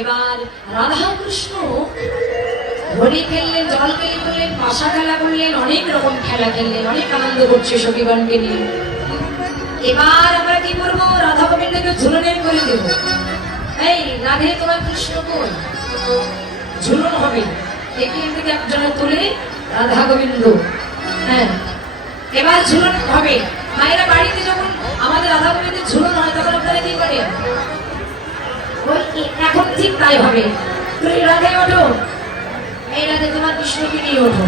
এবার রাধা কৃষ্ণ হোলি খেললেন, জল খেলে করলেন, পাশা খেলা করলেন, অনেক রকম খেলা খেললেন, অনেক আনন্দ করছে সখীগণকে নিয়ে। এবার আমরা কি করবো? রাধা গোবিন্দ থেকে ঝুলনের করে দেব। এই রাধে তোমার কৃষ্ণ কই? ঝুলন হবে, এখান থেকে একজনে তুলে রাধা গোবিন্দ। হ্যাঁ, এবার ঝুলন হবে। মায়েরা বাড়িতে যখন আমাদের রাধা গোবিন্দের ঝুলন হয় তখন আপনারা কি করেন? ওই এখন ঠিক তাই হবে। তুই রাধে ওঠো, এই রাধে তোমার কৃষ্ণকে নিয়ে ওঠো।